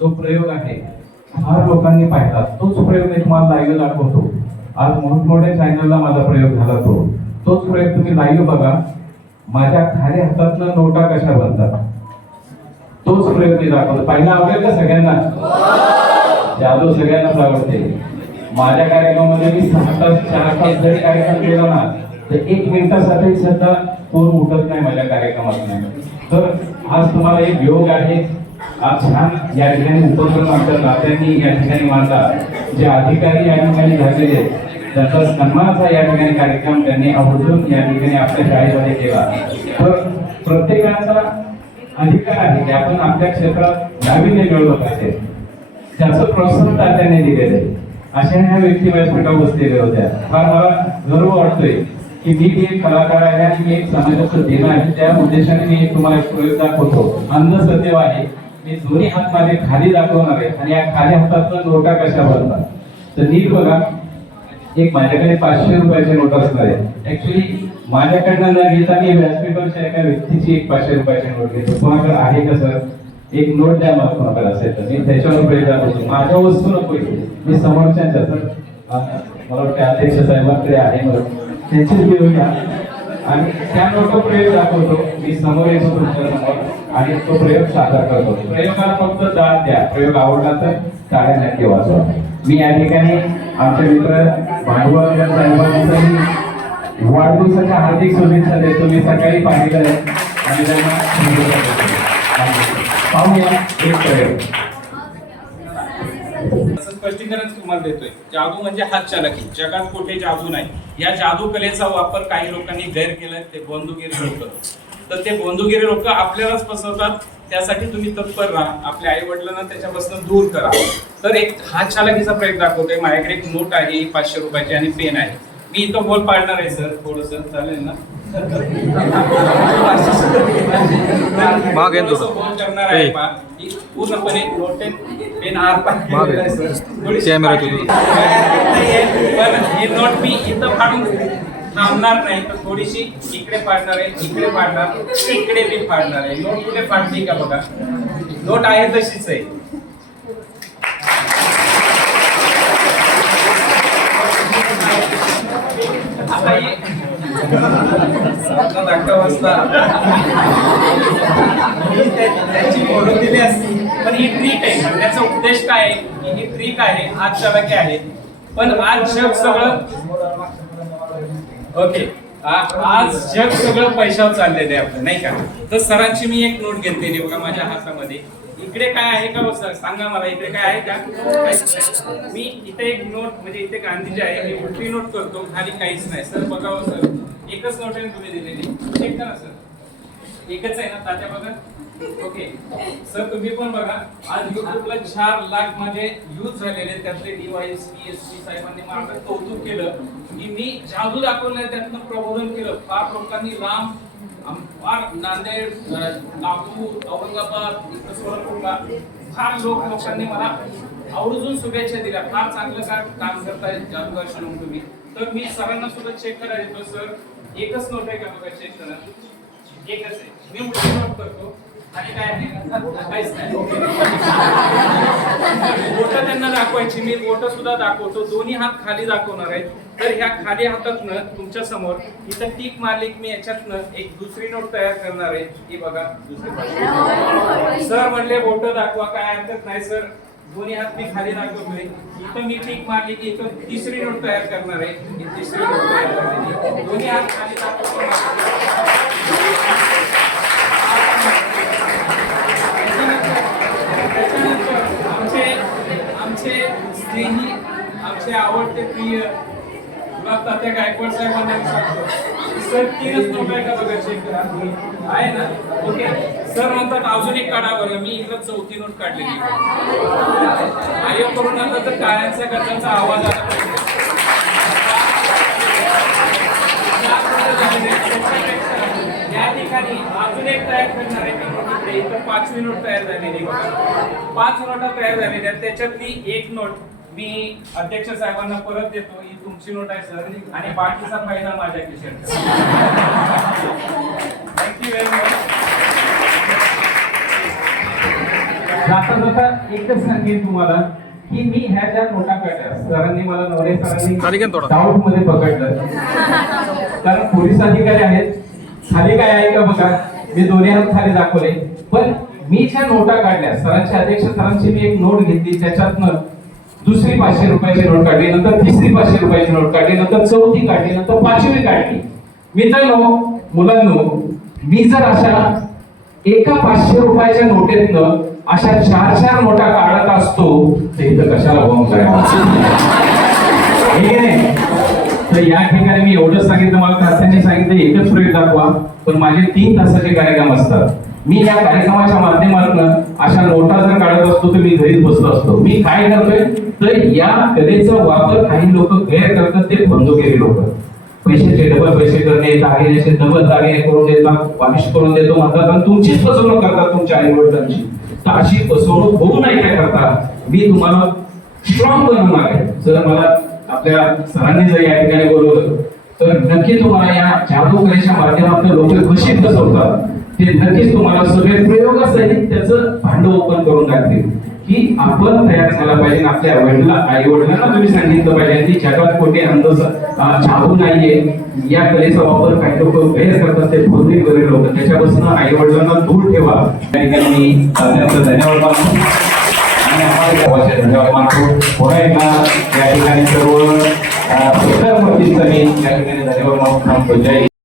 जो प्रयोग आहे फार लोकांनी पाहिला. तोच प्रयोग मी तुम्हाला लाईव्ह दाखवतो. आज मोठमोठ्या चॅनलला माझा प्रयोग झाला तो. तोच प्रयोग तुम्ही लाईव्ह बघा. माझ्या खाली हातातनं नोटा कशा बनतात? तोच प्रयोग मी दाखवतो. पहिला आवडेल का सगळ्यांना? जादू सगळ्यांनाच आवडते माझ्या कार्यक्रमामध्ये मी सहा तास चार तास जरी कार्यक्रम केला ना तर एक मिनिटासाठी सुद्धा कोण उठत नाही माझ्या कार्यक्रमात. नाही तर आज तुम्हाला एक योग आहे. आज छान या ठिकाणी उपक्रम आमच्या तात्यांनी या ठिकाणी मांडला. जे अधिकारी या ठिकाणी झालेले आहेत, त्यांचा सन्मानाचा या ठिकाणी कार्यक्रम त्यांनी आवर्जून या ठिकाणी आपल्या शाळेमध्ये केला. तर प्रत्येकाचा अधिकार आहे की आपण आपल्या क्षेत्रात नाविन्य मिळवलं पाहिजे त्याचं प्रोत्साहन तात्याने दिलेलं आहे. अशा ह्या व्यक्ती व्यासपीठावर बसलेल्या होत्या. फार मला गर्व वाटतोय की मी एक कलाकार आहे आणि मी एक समाजाचं देणं आहे. त्या उद्देशाने मी तुम्हाला एक प्रयोग दाखवतो. अंधसत्य आहे मी दोन्ही हात माझे खाली दाखवणार आहे. आणि या खाली हातातनं नोटा कशा बनतात तर नीट बघा. एक माझ्याकडे पाचशे रुपयाची नोट असणार आहे. ऍक्च्युली माझ्याकडनं न घेता मी व्यासपीठावरच्या एका व्यक्तीची एक पाचशे रुपयाची नोट घेतो. कोणाकडे आहे का सर? एक नोट द्या मला कोणाकडे असेल तर. मी त्याच्यावर प्रयत्न होतो माझ्या वस्तू नको मी समोरच्या मला वाटतं अध्यक्ष साहेबांकडे आहे मला. त्यांचीच घेऊया आणि त्या तो प्रयोग दाखवतो. मी समोर येतो तुमच्यासमोर आणि तो प्रयोग सादर करतो. प्रयोगाला फक्त दाद द्या. प्रयोग आवडला तर टाळ्या नक्की वाचवा. मी या ठिकाणी आमचे मित्र भांडवलकर साहेबांचं वाढदिवसाच्या हार्दिक शुभेच्छा देतो. मी सकाळी पाहिलं आणि त्यांना पाहूया एक प्रयोग. स्पष्टीकरण तुम्हाला देतोय. जादू म्हणजे हात चालकी. जगात कुठे जादू नाही. या जादू कलेचा वापर काही लोकांनी गैर केला ते बोंदुगिरी लोक. तर ते बोंदुगिरी लोक आपल्यालाच फसवतात. त्यासाठी तुम्ही तत्पर राहा. आपल्या आई वडिलांना त्याच्यापासून दूर करा. तर एक हात चालकीचा प्रयोग दाखवतोय. माझ्याकडे एक नोट आहे पाचशे रुपयाची आणि पेन आहे. मी इथं बोल पाडणार आहे सर. थोडस चालेल ना? मागे पूर्णपणे कॅमेरा. पण ही नोट मी इथं फाडून थांबणार नाही. तर थोडीशी इकडे फाडणार आहे इकडे फाडणार इकडे मी फाडणार आहे. नोट कुठे फाडली का बघा? नोट आहे तशीच आहे. आता ही- आता धाकटा त्याची फोटो दिली असती. पण ही ट्रिक आहे. त्याचा उद्देश काय आहे? ही ट्रिक आहे आज चालकी आहे. पण आज जग सगळं ओके आज जग सगळं पैशावर चाललेलं आहे आपलं नाही का? तर सरांची मी एक नोट घेतलेली बघा माझ्या हातामध्ये. इकडे काय आहे का हो, सर? सांगा मला इकडे काय आहे का? मी इथे एक नोट म्हणजे इथे गांधीजी आहे मी उलटी नोट करतो खाली काहीच नाही. सर बघा हो, सर. एकच नोट आहे तुम्ही दिलेली. चेक करा सर एकच आहे ना तात्या बघा. ओके सर तुम्ही पण बघा. आज युट्यूबला चार लाख माझे यूज झालेले त्यातले डीवायस पीएससी साहेबांनी माझं कौतुक केलं. की मी जादू दाखवलं त्यातनं प्रबोधन केलं. फार लोकांनी राम फार नांदेड नागपूर औरंगाबाद इथं सोलापूरला फार लोक लोकांनी मला आवर्जून शुभेच्छा दिल्या. फार चांगलं काय काम करताय जादूगार म्हणून तुम्ही. तर मी सरांना सुद्धा चेक करायला येतो सर एकच नोट आहे का बघा चेक करा. एकच आहे. मी नोट करतो. आणि काय आहे? काहीच नाही. बोट त्यांना दाखवायची. मी बोट सुद्धा दाखवतो. दोन्ही हात खाली दाखवणार आहे तर ह्या खाली हातातनं तुमच्यासमोर इथं टीक मारली की मी याच्यातनं एक दुसरी नोट तयार करणार आहे. ही बघा दुसरी सर म्हणले बोट दाखवा. काय हरकत नाही सर दोन्ही हात मी खाली दाखवतोय इथं मी टीक मारली की इथं तिसरी नोट तयार करणार आहे. ही तिसरी नोट तयार करणार दोन्ही हात खाली दाखवतो. आमचे आमचे स्नेही आमचे आवडते प्रिय गुलाब तात्या गायकवाड साहेबांना सांगतो. सर तीनच नोट आहे का बघा? चेक करा. आहे ना? ओके सर म्हणतात अजून एक काढा बरं. मी इकडं चौथी नोट काढलेली आयोग करून आता तर टाळ्यांच्या गजांचा आवाज आला या ठिकाणी अजून एक तयार करणार आहे इथं पाचवी नोट तयार झालेली पाच नोटा तयार झालेल्या आहेत. त्याच्यातली एक नोट मी अध्यक्ष साहेबांना परत देतो. ही तुमची नोट आहे सर. आणि बाकीचा फायदा माझ्या खिशात. थँक्यू व्हेरी मच जाता जाता एकच सांगेन तुम्हाला की मी ह्या ज्या नोटा काढल्या सरांनी मला नवरे सरांनी डाऊटमध्ये पकडलं. कारण पोलीस अधिकारी आहेत. खाली काय आहे का बघा? मी दोन्ही हात खाली दाखवले. पण मी ज्या नोटा काढल्या सरांच्या अध्यक्ष सरांची मी एक नोट घेतली त्याच्यातनं दुसरी पाचशे रुपयाची नोट काढली नंतर तिसरी पाचशे रुपयाची नोट काढली नंतर चौथी काढली नंतर पाचवी काढली. मित्रांनो मुलांनो मी जर अशा एका पाचशे रुपयाच्या नोटेतनं अशा चार चार नोटा काढत असतो तर इथं कशाला होम करायला? तर या ठिकाणी मी एवढंच सांगितलं मला तासांनी सांगितलं एकच प्रयोग दाखवा. पण माझे तीन तासाचे कार्यक्रम असतात. मी या कार्यक्रमाच्या माध्यमातून अशा नोटा जर काढत असतो तर मी घरीच बसलो असतो. मी काय करतोय? तर या कलेचा वापर काही लोक गैर करतात ते बंदुकेरी लोक. पैशाचे डबल पैसे करणे दागिन्याचे डबल दागिने करून देतात पॉलिश करून देतो म्हणतात. आणि तुमचीच फसवणूक करतात तुमच्या आई वडिलांची. तर अशी फसवणूक होऊ नये काय करता? मी तुम्हाला स्ट्रॉंग बनवणार आहे जर मला आपल्या सरांनी जर या ठिकाणी बोलवलं तर नक्की तुम्हाला या जादूकरीच्या माध्यमातून लोक कशी फसवतात? ते नक्कीच तुम्हाला सगळे प्रयोगासहित त्याचं भांड ओपन करून टाकतील की आपण तयार झाला पाहिजे आपल्या वडिला आई वडिलांना तुम्ही सांगितलं पाहिजे की जगात कोणी अंदाज छापू नाहीये. या कलेचा वापर काही लोक गैर करतात ते भौतिक वगैरे लोक. त्याच्यापासून आई वडिलांना दूर ठेवा. त्या ठिकाणी मी त्यांचं धन्यवाद मानतो. आणि आम्हाला गावाचे धन्यवाद मानतो. पुन्हा एकदा या ठिकाणी सर्व मी या ठिकाणी धन्यवाद मानतो. जय